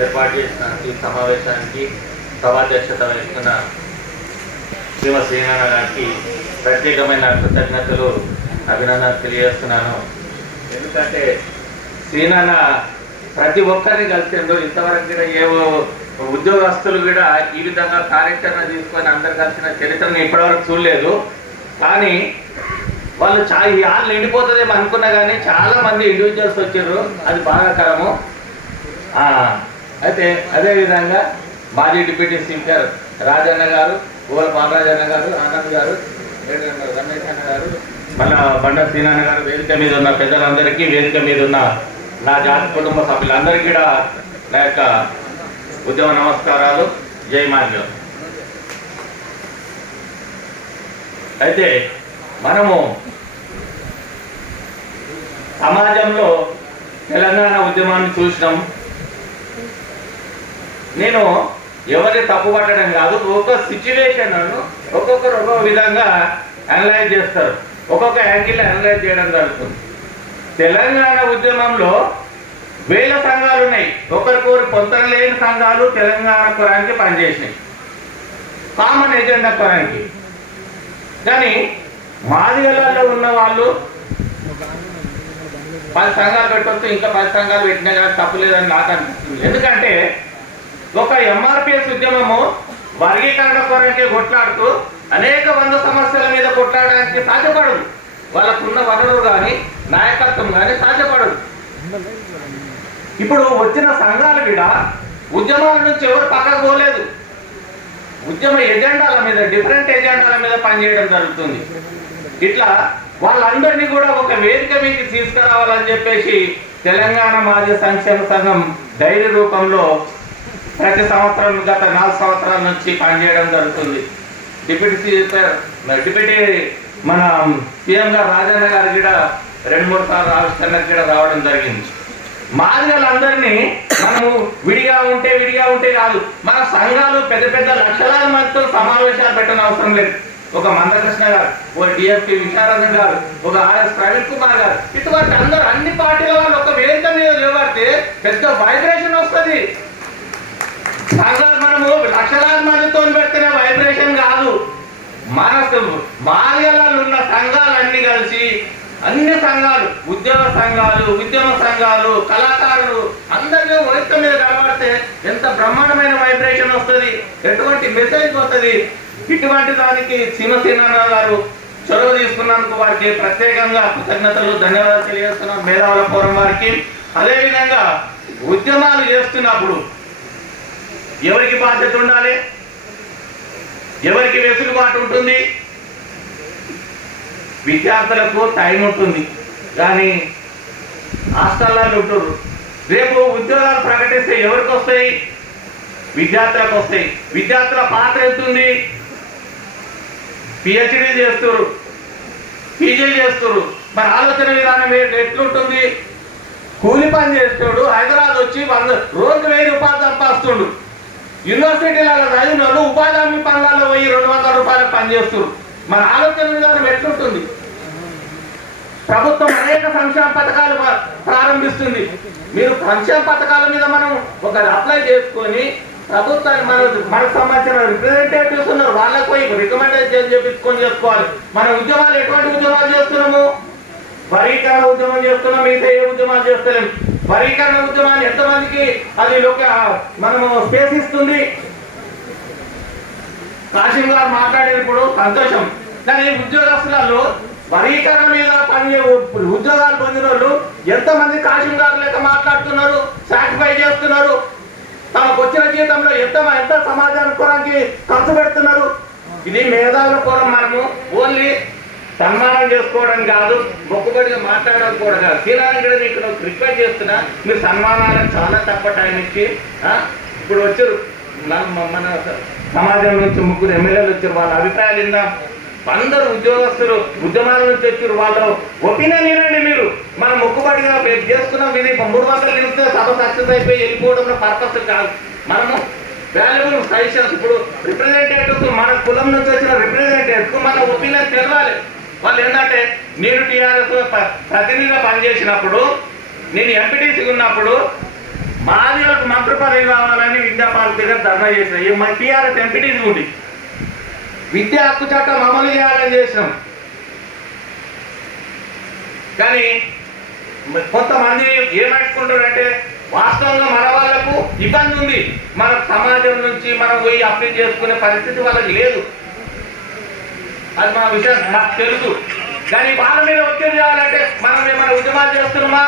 ఏర్పాటు చేసిన ఈ సమావేశానికి సభాధ్యక్షత వహిస్తున్న శ్రీమతి శ్రీనారాయణ గారికి ప్రత్యేకమైన కృతజ్ఞతలు అభినందనలు తెలియజేస్తున్నాను. ఎందుకంటే శ్రీనారాయణ ప్రతి ఒక్కరిని కలిసిండు. ఇంతవరకు కూడా ఏవో ఉద్యోగస్తులు కూడా ఈ విధంగా కార్యాచరణ తీసుకొని అందరు కలిసిన చరిత్రను ఇప్పటివరకు చూడలేదు. కానీ వాళ్ళు ఈ హాల్ నిండిపోతుందేమో అనుకున్నా కానీ చాలా మంది ఇండివిజువల్స్ వచ్చారు, అది బాధాకరము. అయితే అదేవిధంగా మాజీ డిప్యూటీ స్పీకర్ రాజన్న గారు, గోల బాలరాజన్న గారు, ఆనంద్ గారు, రమేష్ అన్న గారు, మళ్ళా బండ శ్రీనారాయణ గారు, వేదిక మీద ఉన్న పెద్దలందరికీ, వేదిక మీద ఉన్న నా జాతి కుటుంబ సభ్యులందరికీ కూడా నా యొక్క ఉద్యమ నమస్కారాలు, జై మాన్యం. అయితే మనము సమాజంలో తెలంగాణ ఉద్యమాన్ని చూసినాం. నేను ఎవరిని తప్పు పట్టడం కాదు, ఒక్కొక్క సిచ్యువేషన్ ఒక్కొక్కరు ఒక్కొక్క విధంగా అనలైజ్ చేస్తారు, ఒక్కొక్క యాంగిల్ అనలైజ్ చేయడం జరుగుతుంది. తెలంగాణ ఉద్యమంలో వేల సంఘాలు ఉన్నాయి, ఒకరికొకరు పొంతన లేని సంఘాలు తెలంగాణ కొరానికి పనిచేసినాయి, కామన్ ఎజెండా కొరానికి. కానీ మాదిగలలో ఉన్న వాళ్ళు 10 సంఘాలు పెట్టవచ్చు, ఇంకా 10 సంఘాలు పెట్టినా కానీ తప్పులేదని నాకు అనిపిస్తుంది. ఎందుకంటే ఒక ఎంఆర్పిఎస్ ఉద్యమము వర్గీకరణ కొరకే కొట్లాడుతూ అనేక 100 సమస్యల మీద కొట్లాడడానికి సాధ్యపడదు. వాళ్ళకున్న వనరులు కానీ నాయకత్వం కానీ సాధ్యపడదు. ఇప్పుడు వచ్చిన సంఘాలు కూడా ఉద్యమాల నుంచి ఎవరు పక్కకు పోలేదు, ఉద్యమ ఎజెండాల మీద, డిఫరెంట్ ఎజెండాల మీద పనిచేయడం జరుగుతుంది. ఇట్లా వాళ్ళందరినీ కూడా ఒక వేదిక మీదకి తీసుకురావాలని చెప్పేసి తెలంగాణ మాజీ సంక్షేమ సంఘం డైరీ రూపంలో ప్రతి సంవత్సరం గత 4 సంవత్సరాల నుంచి పనిచేయడం జరుగుతుంది. డిప్యూటీ మన సీఎం గారు రాజన్న గారు కూడా 2-3 సార్లు ఆవిష్కరణకు కూడా రావడం జరిగింది. మాదిగలందరినీ మనము విడిగా ఉంటే కాదు, మన సంఘాలు పెద్ద పెద్ద లక్షలాది మందితో సమావేశాలు పెట్టని అవసరం లేదు. ఒక మందకృష్ణ గారు, ఒక డిఎఫ్టీ విశారదన్ గారు, ఒక ఆర్ఎస్ ప్రవీణ్ కుమార్ గారు, ఇటువంటి అందరూ అన్ని పార్టీల వాళ్ళు ఒక వేదిక మీద నిలబడితే పెద్ద వైబ్రేషన్ వస్తుంది. సంఘాలు మనము లక్షలాది మందితో పెడితేనే వైబ్రేషన్ కాదు, మనసు మాదిగలలో ఉన్న సంఘాలన్నీ కలిసి, అన్ని సంఘాలు, ఉద్యోగ సంఘాలు, ఉద్యమ సంఘాలు, కళాకారులు అందరికీ వేదిక మీద కనబడితే ఎంత బ్రహ్మాండమైన వైబ్రేషన్ వస్తుంది, ఎటువంటి మెసేజ్ వస్తుంది. ఇటువంటి దానికి శ్రీనారాయణ గారు చొరవ తీసుకున్నందుకు వారికి ప్రత్యేకంగా కృతజ్ఞతలు, ధన్యవాదాలు తెలియజేస్తున్నాను, మేధావుల ఫోరం వారికి. అదేవిధంగా ఉద్యమాలు చేస్తున్నప్పుడు ఎవరికి బాధ్యత ఉండాలి, ఎవరికి వెసులుబాటు ఉంటుంది? విద్యార్థులకు టైం ఉంటుంది, కానీ హాస్టల్లో ఉంటారు. రేపు ఉద్యోగాలు ప్రకటిస్తే ఎవరికి వస్తాయి? విద్యార్థులకు వస్తాయి. విద్యార్థుల పాత్ర ఎంతుంది? పిహెచ్డీ చేస్తారు, పీజీ చేస్తారు. మరి ఆలోచన విధానం ఎట్లుంటుంది? కూలి పని చేస్తాడు, హైదరాబాద్ వచ్చి రోజు 1000 రూపాయలు సంపాదిస్తుండు. యూనివర్సిటీలలో చదివిన వాళ్ళు ఉపాధి హామీ పనులలో పోయి 200 రూపాయలకు పనిచేస్తారు. మన ఆలోచన విధానం ఎట్లుంటుంది? ప్రభుత్వం అనేక సంక్షేమ పథకాలు ప్రారంభిస్తుంది. మీరు సంక్షేమ పథకాల మీద మనం ఒక అప్లై చేసుకొని ప్రభుత్వాన్ని మనకు సంబంధించిన రిప్రజెంటేటివ్స్ ఉన్నారు, వాళ్ళకి పోయి రికమెండేషన్ చేపించుకొని చేసుకోవాలి. మన ఉద్యమాలు ఎటువంటి ఉద్యమాలు చేస్తున్నాము? వర్గీకరణ ఉద్యమం చేస్తున్నాం, మిగతా ఏ ఉద్యమాలు చేస్తలేము. వర్గీకరణ ఉద్యమాన్ని ఎంతమందికి అది మనము స్పేస్ ఇస్తుంది? కాశీం గారు మాట్లాడేటప్పుడు సంతోషం, కానీ ఉద్యోగస్తులలో వర్గీకరణ మీద ఉద్యోగాలు పొందిన వాళ్ళు ఎంతమంది కాశీం గారు లెక్క మాట్లాడుతున్నారు, సాటిస్ఫై చేస్తున్నారు, తమకు వచ్చిన జీతంలో ఎంత సమాజానికి కొరకు ఖర్చు పెడుతున్నారు. ఇది మేధావుల కొరం. మనము ఓన్లీ సన్మానం చేసుకోవడం కాదు, మొక్కుబడిగా మాట్లాడడం కూడా కాదు. శ్రీనారాయణ ఇక్కడ రిక్వెస్ట్ చేస్తున్నా, మీరు సన్మానాలకు చాలా తక్కువ టైం ఇచ్చి, ఇప్పుడు వచ్చారు మన సమాజం నుంచి 3 ఎమ్మెల్యేలు వచ్చారు, వాళ్ళ అభిప్రాయాలు విందాం. అందరూ ఉద్యోగస్తులు ఉద్యమాల నుంచి వచ్చారు, వాళ్ళ ఒపీనియన్ వినండి. మీరు మనం మొక్కుబడిగా చేస్తున్నాం, ఇది 300 నిమిషాలు సభ సక్సెస్ అయిపోయి వెళ్ళిపోవడంలో పర్పస్ కాదు. మనము వాల్యుబుల్ సజెషన్స్, ఇప్పుడు రిప్రజెంటేటివ్స్, మన కులం నుంచి వచ్చిన రిప్రజెంటేటివ్స్ మన ఒపీనియన్ తెలవాలి. వాళ్ళు ఏంటంటే, నేను టీఆర్ఎస్ ప్రతినిధిగా పనిచేసినప్పుడు, నేను ఎంపీటీసీ ఉన్నప్పుడు మాదిగలకు మంత్రి పదవి కావాలని విద్యా పాలక దగ్గర ధర్నా చేసినాం. మన టీఆర్ఎస్ ఎంపీటీసీ ఉంది, విద్యా హక్కు చట్టం అమలు చేయాలని చేసినాం. కానీ కొంతమంది ఏమనుకుంటారంటే వాస్తవంగా మన వాళ్ళకు ఇబ్బంది ఉంది, మన సమాజం నుంచి మనం పోయి అప్లై చేసుకునే పరిస్థితి వాళ్ళకి లేదు. అది మా విషయం నాకు తెలుసు. కానీ వాళ్ళ మీద ఒత్తిడి చేయాలంటే మనం ఏమైనా ఉద్యమాలు చేస్తున్నామా,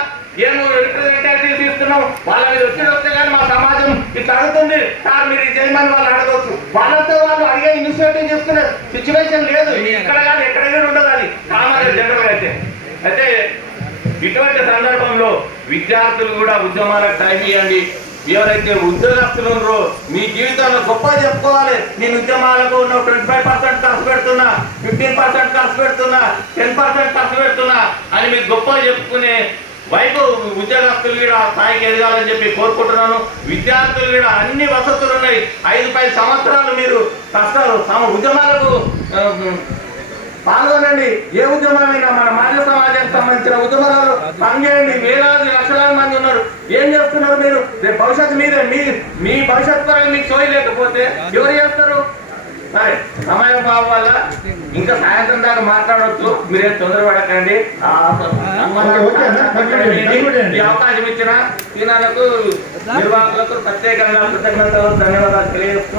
ఏమో రిప్రజెంటేటివ్ తీసుకున్నాం, వాళ్ళ మీద ఒత్తిడి వస్తే కానీ మా సమాజం ఇట్లా అడుగుతుంది సార్ మీరు ఇది చేయమని వాళ్ళు అడగవచ్చు. వాళ్ళతో వాళ్ళు అడిగే ఇనిషియేటివ్ చేసుకునే సిచ్యువేషన్ లేదు, ఇక్కడ కానీ ఎక్కడైనా ఉండదు. అది సామాన్య జనరల్ అయితే ఇటువంటి సందర్భంలో విద్యార్థులు కూడా ఉద్యమాలకు టైం ఇవ్వండి. ఎవరైతే ఉద్యోగస్తులు ఉన్నారో మీ జీవితంలో గొప్ప చెప్పుకోవాలి, నేను ఉద్యమాలకు 25% ఖర్చు పెడుతున్నా, 15% ఖర్చు పెడుతున్నా, 10% ఖర్చు పెడుతున్నా అని మీకు గొప్ప చెప్పుకునే వైపు ఉద్యోగస్తులు కూడా స్థాయికి ఎదగాలని చెప్పి కోరుకుంటున్నాను. విద్యార్థులు కూడా అన్ని వసతులు ఉన్నాయి. 5-10 సంవత్సరాలు మీరు కష్టాలు ఉద్యమాలకు పాల్గొనండి. ఏ ఉద్యమమైనా మన మానవ సమాజానికి సంబంధించిన ఉద్యమాలు పనిచేయండి. వేలాది లక్షలాది మంది ఉన్నారు. ఏం చేస్తున్నారు మీరు? రేపు భవిష్యత్తు మీదే. మీ భవిష్యత్తు పరంగా మీకు సోయి లేకపోతే ఎవరు చేస్తారు? సరే, సమయం బాబు వల్ల ఇంకా సాయంత్రం దాకా మాట్లాడవచ్చు, మీరేం తొందరపడకండి. ఈ అవకాశం ఇచ్చిన ఈనాలకు నిర్వాహకులకు ప్రత్యేకంగా కృతజ్ఞతలు ధన్యవాదాలు తెలియజేస్తూ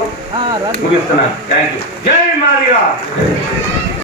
ముగిస్తున్నాను. Thank you. జై మాదిగా.